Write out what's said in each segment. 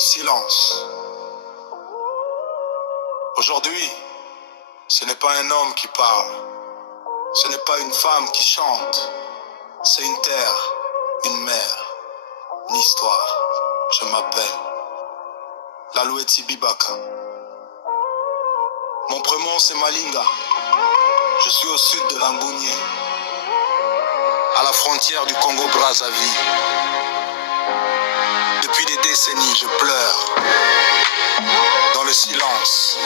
Silence. Aujourd'hui, ce n'est pas un homme qui parle, ce n'est pas une femme qui chante, c'est une terre, une mer, une histoire. Je m'appelle Laloueti Bibaka. Mon prénom c'est Malinga. Je suis au sud de l'Ambounié, à la frontière du Congo-Brazzaville. Depuis des décennies, je pleure dans le silence,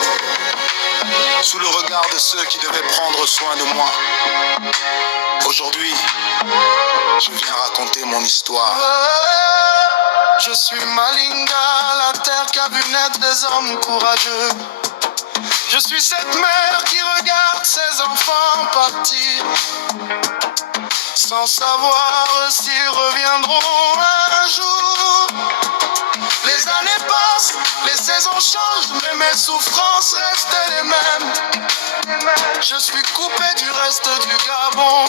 sous le regard de ceux qui devaient prendre soin de moi. Aujourd'hui, je viens raconter mon histoire. Je suis Malinga, la terre qui a vu naître des hommes courageux. Je suis cette mère qui regarde ses enfants partir, sans savoir s'ils reviendront un jour. Les années passent, les saisons changent, mais mes souffrances restent les mêmes. Je suis coupé du reste du Gabon.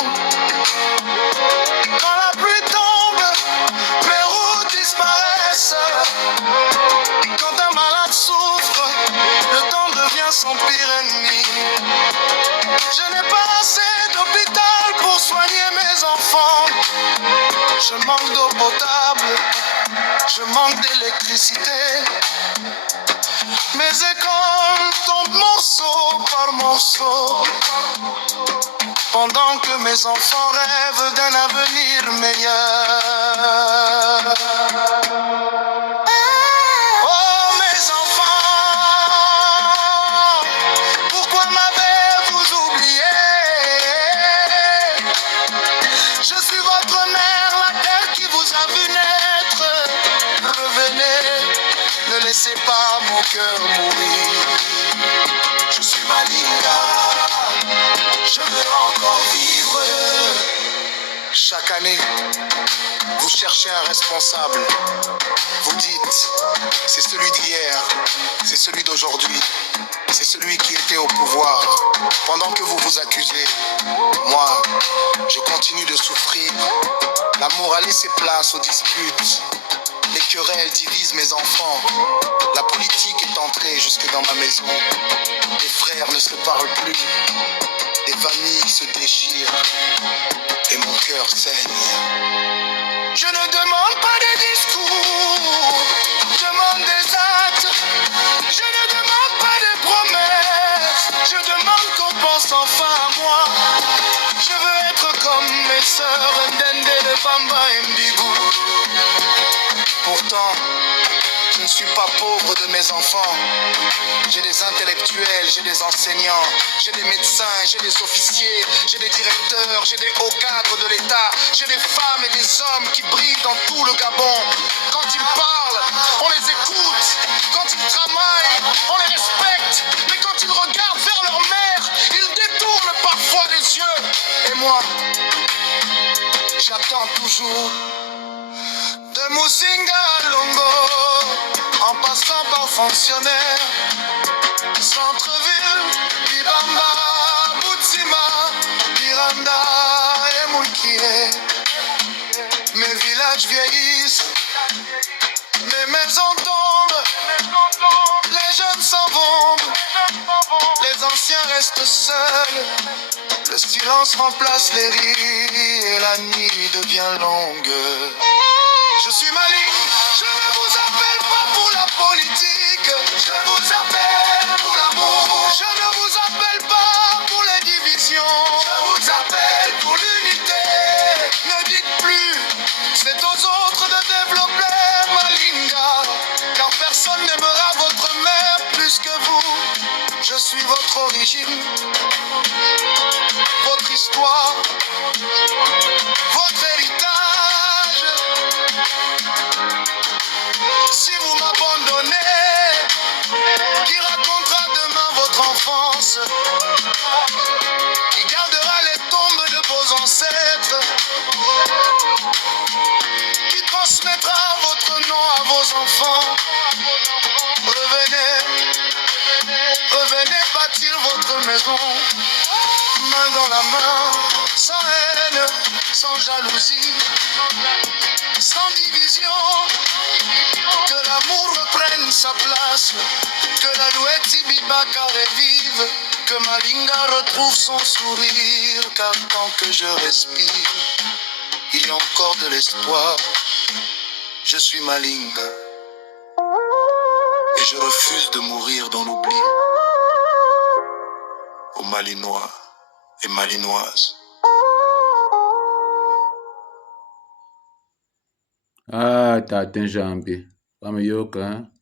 Quand la pluie tombe, mes routes disparaissent. Quand un malade souffre, le temps devient son pire ennemi. Je n'ai pas assez d'hôpital pour soigner mes enfants. Je manque d'eau potable, je manque d'électricité. Mes écoles tombent morceau par morceau, pendant que mes enfants rêvent d'un avenir meilleur. Oh mes enfants, pourquoi m'avez-vous oublié? Je suis votre mère, la terre qui vous a vu naître. Revenez, ne laissez pas mon cœur mourir. Je suis Malinga, je veux encore vivre. Chaque année, vous cherchez un responsable. Vous dites, c'est celui d'hier, c'est celui d'aujourd'hui, c'est celui qui était au pouvoir. Pendant que vous vous accusez, moi, je continue de souffrir. L'amour a laissé place aux disputes. Les querelles divisent mes enfants. La politique est entrée jusque dans ma maison. Les frères ne se parlent plus. Les familles se déchirent. Et mon cœur saigne. Je ne demande pas des discours, je demande des actes. Je ne demande pas des promesses, je demande qu'on pense enfin à moi. Je veux être comme mes sœurs Ndende, Bamba et Mbigou. Pourtant, je ne suis pas pauvre de mes enfants. J'ai des intellectuels, j'ai des enseignants, j'ai des médecins, j'ai des officiers, j'ai des directeurs, j'ai des hauts cadres de l'État, j'ai des femmes et des hommes qui brillent dans tout le Gabon. Quand ils parlent, on les écoute. Quand ils travaillent, on les respecte. Mais quand ils regardent vers leur mère, ils détournent parfois les yeux. Et moi, j'attends toujours. De Musinga à Longo, en passant par fonctionnaire, centre-ville, Bibamba, Boutsima, Miranda et Moukié. Mes villages vieillissent, mes maisons tombent, les jeunes s'en vont, les anciens restent seuls. Le silence remplace les rires et la nuit devient longue. Je suis Malinga, je ne vous appelle pas pour la politique, je vous appelle pour l'amour. Je ne vous appelle pas pour les divisions, je vous appelle pour l'unité. Ne dites plus, c'est aux autres de développer Malinga, car personne n'aimera votre mère plus que vous. Je suis votre origine, votre histoire, votre héritage. Si vous m'abandonnez, qui racontera demain votre enfance? Qui gardera les tombes de vos ancêtres? Qui transmettra votre nom à vos enfants? Revenez, revenez bâtir votre maison, main dans la main, sans haine, sans jalousie, sans division. Que l'amour reprenne sa place, que l'alouette Ibibaka revive, que Malinga retrouve son sourire, car tant que je respire, il y a encore de l'espoir. Je suis Malinga et je refuse de mourir dans l'oubli. Aux Malinois et Malinoises. Tatin Jambi, Wamayoka.